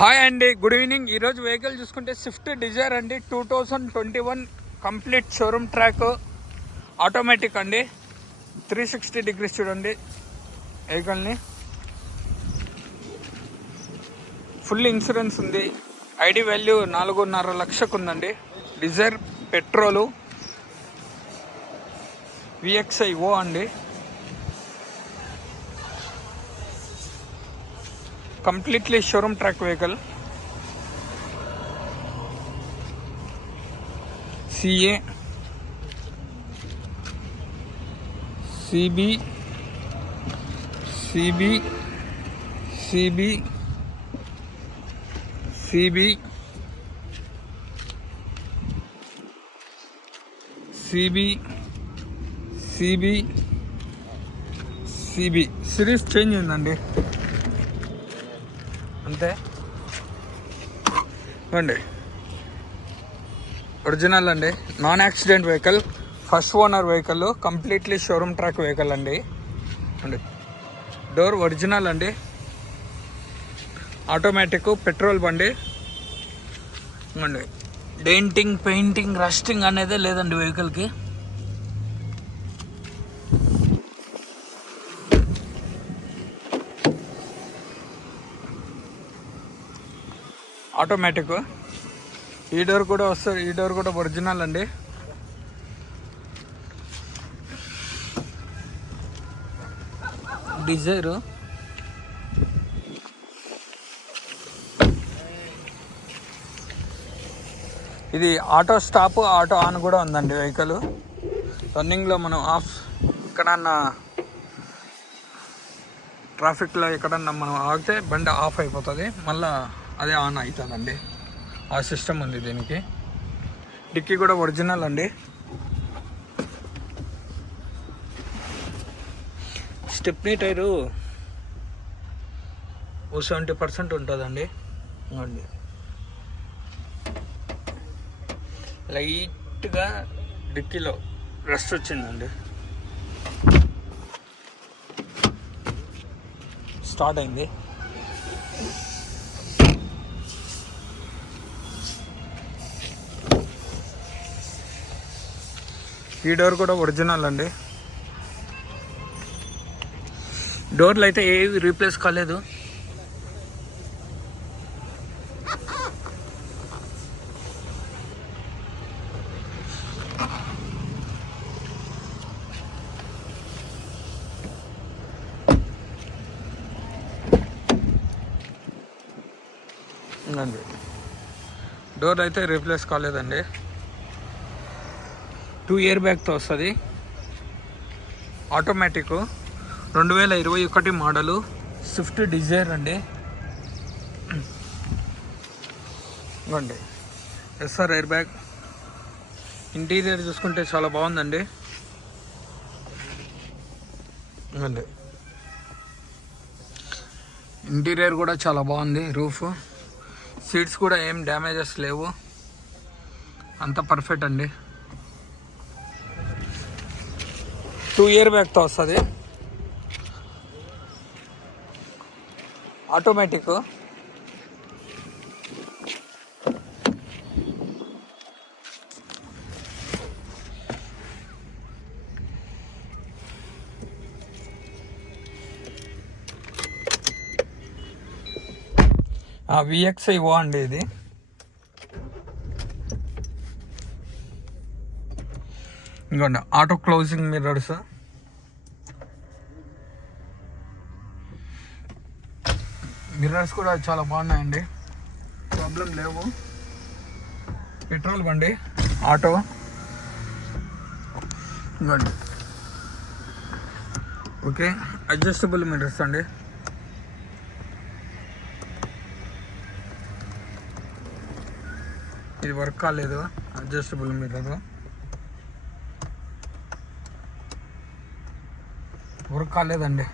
హాయ్ అండి, good evening. ఈరోజు వెహికల్ చూసుకుంటే స్విఫ్ట్ డిజైర్ అండి, 2021 కంప్లీట్ షోరూమ్ ట్రాక్ ఆటోమేటిక్ అండి. 360 డిగ్రీస్ చూడండి వెహికల్ని. ఫుల్ ఇన్సూరెన్స్ ఉంది. ఐడి వాల్యూ 4.5 లక్షకు ఉందండి. డిజైర్ పెట్రోలు VXI O అండి. Completely showroom track vehicle. CA CB CB CB CB CB CB CB series change అయిందండి అంతే అండి. ఒరిజినల్ అండి, non accident vehicle, first owner vehicle, completely showroom track vehicle అండి. Door original అండి, automatic petrol బండి అండి. Denting, painting, rusting అనేదే లేదండి వెహికల్కి. ఆటోమేటిక్. ఈ డోర్ కూడా వస్తుంది, ఈ డోర్ కూడా ఒరిజినల్ అండి. డిజైర్ ఇది ఆటో స్టాప్, ఆటో ఆన్ కూడా ఉందండి వెహికల్. రన్నింగ్లో మనం ఆఫ్ ఎక్కడన్నా ట్రాఫిక్లో ఎక్కడన్నా మనం ఆగితే బండి ఆఫ్ అయిపోతుంది, మళ్ళీ అదే ఆన్ అవుతుందండి. ఆ సిస్టమ్ ఉంది దీనికి. డిక్కీ కూడా ఒరిజినల్ అండి. స్టెప్నీ టైరు 70% ఉంటుందండి. అండి లైట్గా డిక్కీలో రస్ట్ వచ్చిందండి. స్టార్ట్ అయింది. ఈ డోర్ కూడా ఒరిజినల్ అండి. డోర్లు అయితే ఏవి రీప్లేస్ కాలేదు. డోర్ అయితే రీప్లేస్ కాలేదండి. 2 ఇయర్ బ్యాగ్తో వస్తుంది. ఆటోమేటిక్, 2021 మోడలు, స్విఫ్ట్ డిజైర్ అండి. ఇవ్వండి SR ఎయిర్ బ్యాగ్. ఇంటీరియర్ చూసుకుంటే చాలా బాగుందండి. ఇవ్వండి ఇంటీరియర్ కూడా చాలా బాగుంది. రూఫ్, సీట్స్ కూడా ఏం డ్యామేజెస్ లేవు, అంత పర్ఫెక్ట్ అండి. 2 ఇయర్ బ్యాగ్తో వస్తుంది. ఆటోమేటిక్. VXI O అండి ఇది. ఇంకోండి ఆటో క్లోజింగ్ మిర్రర్స్. మిర్రర్స్ కూడా చాలా బాగున్నాయండి, ప్రాబ్లం లేవు. పెట్రోల్ బండి, ఆటో. ఇంకోండి ఓకే, అడ్జస్టబుల్ మిర్రర్స్ అండి. ఇది వర్క్ కాలేదు, అడ్జస్టబుల్ మిర్రర్ వర్క్ కాలేదండి.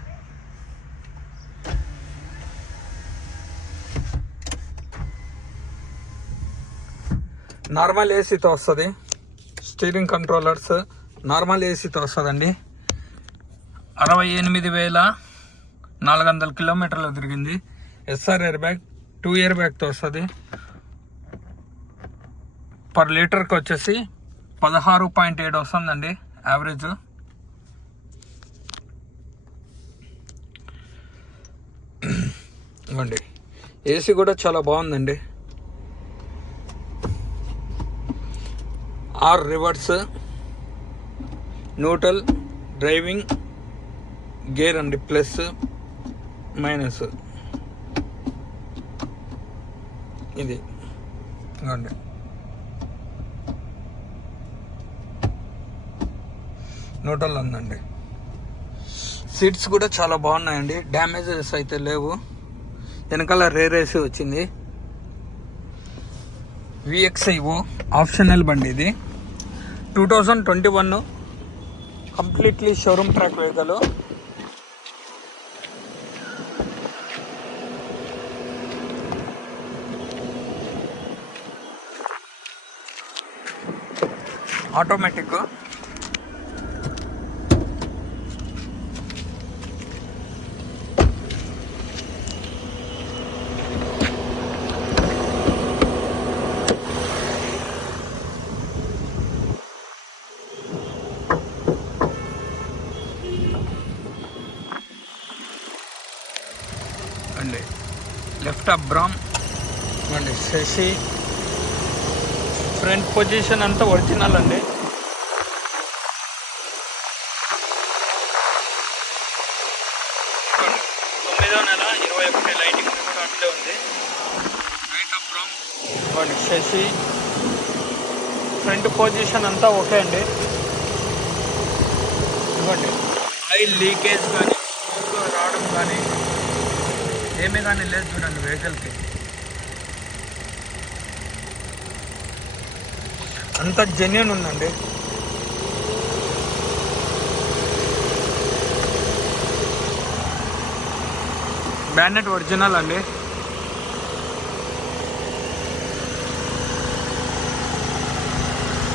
నార్మల్ ఏసీతో వస్తుంది. స్టీరింగ్ కంట్రోలర్స్ నార్మల్ ఏసీతో వస్తుందండి. 68,400 కిలోమీటర్లు తిరిగింది. SR ఎయిర్ బ్యాగ్, 2 ఇయర్ బ్యాగ్తో వస్తుంది. పర్ లీటర్కి వచ్చేసి 16.7 వస్తుందండి యావరేజ్. ఇవ్వండి, ఏసీ కూడా చాలా బాగుందండి. 6 రివర్స్, న్యూట్రల్, డ్రైవింగ్ గేర్ అండి, ప్లస్ మైనస్. ఇది ఇవ్వండి, న్యూట్రల్ ఉందండి. సీట్స్ కూడా చాలా బాగున్నాయండి, డ్యామేజెస్ అయితే లేవు. వెనకాల రేర్ ఏసీ వచ్చింది. VXIO ఆప్షనల్ బండి ఇది. 2021 completely showroom track vehicle. Automatic. అండి లెఫ్ట్ అప్ బ్రామ్ అండి, శశి. ఫ్రంట్ పొజిషన్ అంతా ఒరిజినల్ అండి. తొమ్మిదో నెల 21 లైటింగ్ కూడా అట్లే ఉంది. రైట్ అప్ బ్రామ్ అండి, శశి. ఫ్రంట్ పొజిషన్ అంతా ఓకే అండి. ఇవ్వండి, ఆయిల్ లీకేజ్ కానీ రావడం కానీ ఏమీ కానీ లేదు చూడండి వెహికల్కి. అంత జెన్యూన్ ఉందండి. బ్యానెట్ ఒరిజినల్ అండి.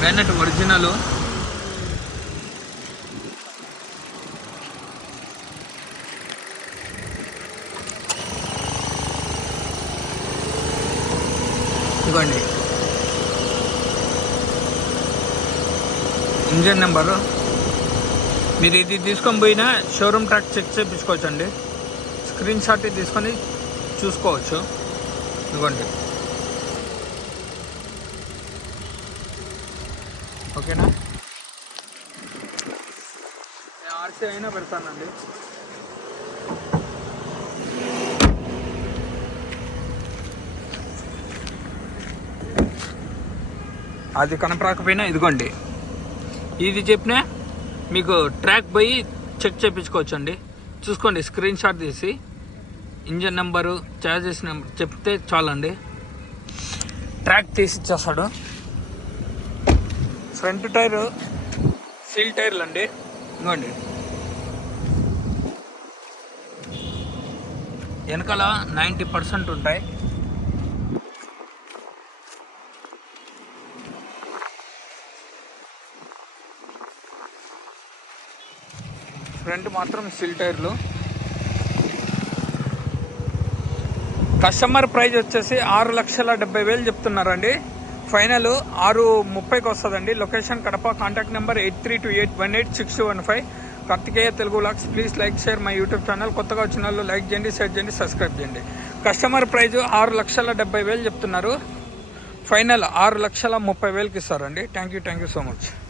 Bonnet original. ఇదిగోండి ఇంజన్ నెంబరు. మీరు ఇది తీసుకొని పోయినా షోరూమ్ ట్రాక్ చెక్ చేయించుకోవచ్చు అండి. స్క్రీన్ షాట్ తీసుకొని చూసుకోవచ్చు. ఇదిగోండి, ఓకేనా. నేను RC అయినా పెడతానండి. అది కనపడకపోయినా ఇదిగోండి, ఇది చెప్పినా మీకు ట్రాక్ పోయి చెక్ చేయించుకోవచ్చు అండి. చూసుకోండి, స్క్రీన్ షాట్ తీసి ఇంజన్ నెంబరు, ఛార్జెస్ నెంబర్ చెప్తే చాలండి, ట్రాక్ తీసి ఇచ్చేస్తాడు. ఫ్రంట్ టైర్ సీల్ టైర్లు అండి. ఇదిగోండి, వెనకాల 90% ఉంటాయి. ఫ్రంట్ మాత్రం సీల్ టైర్లు. కస్టమర్ ప్రైజ్ వచ్చేసి 6,70,000 చెప్తున్నారండి. ఫైనల్ 6:30కి వస్తుందండి. Location Kadapa. Contact number 8328186215. Karthikeya Telugu vlogs. Please like, share my YouTube channel. కొత్తగా వచ్చిన వాళ్ళు లైక్ చేయండి, షేర్ చేయండి, సబ్స్క్రైబ్ చేయండి. కస్టమర్ ప్రైజ్ 6,70,000 చెప్తున్నారు. ఫైనల్ 6,30,000కి ఇస్తారండి. Thank you so much.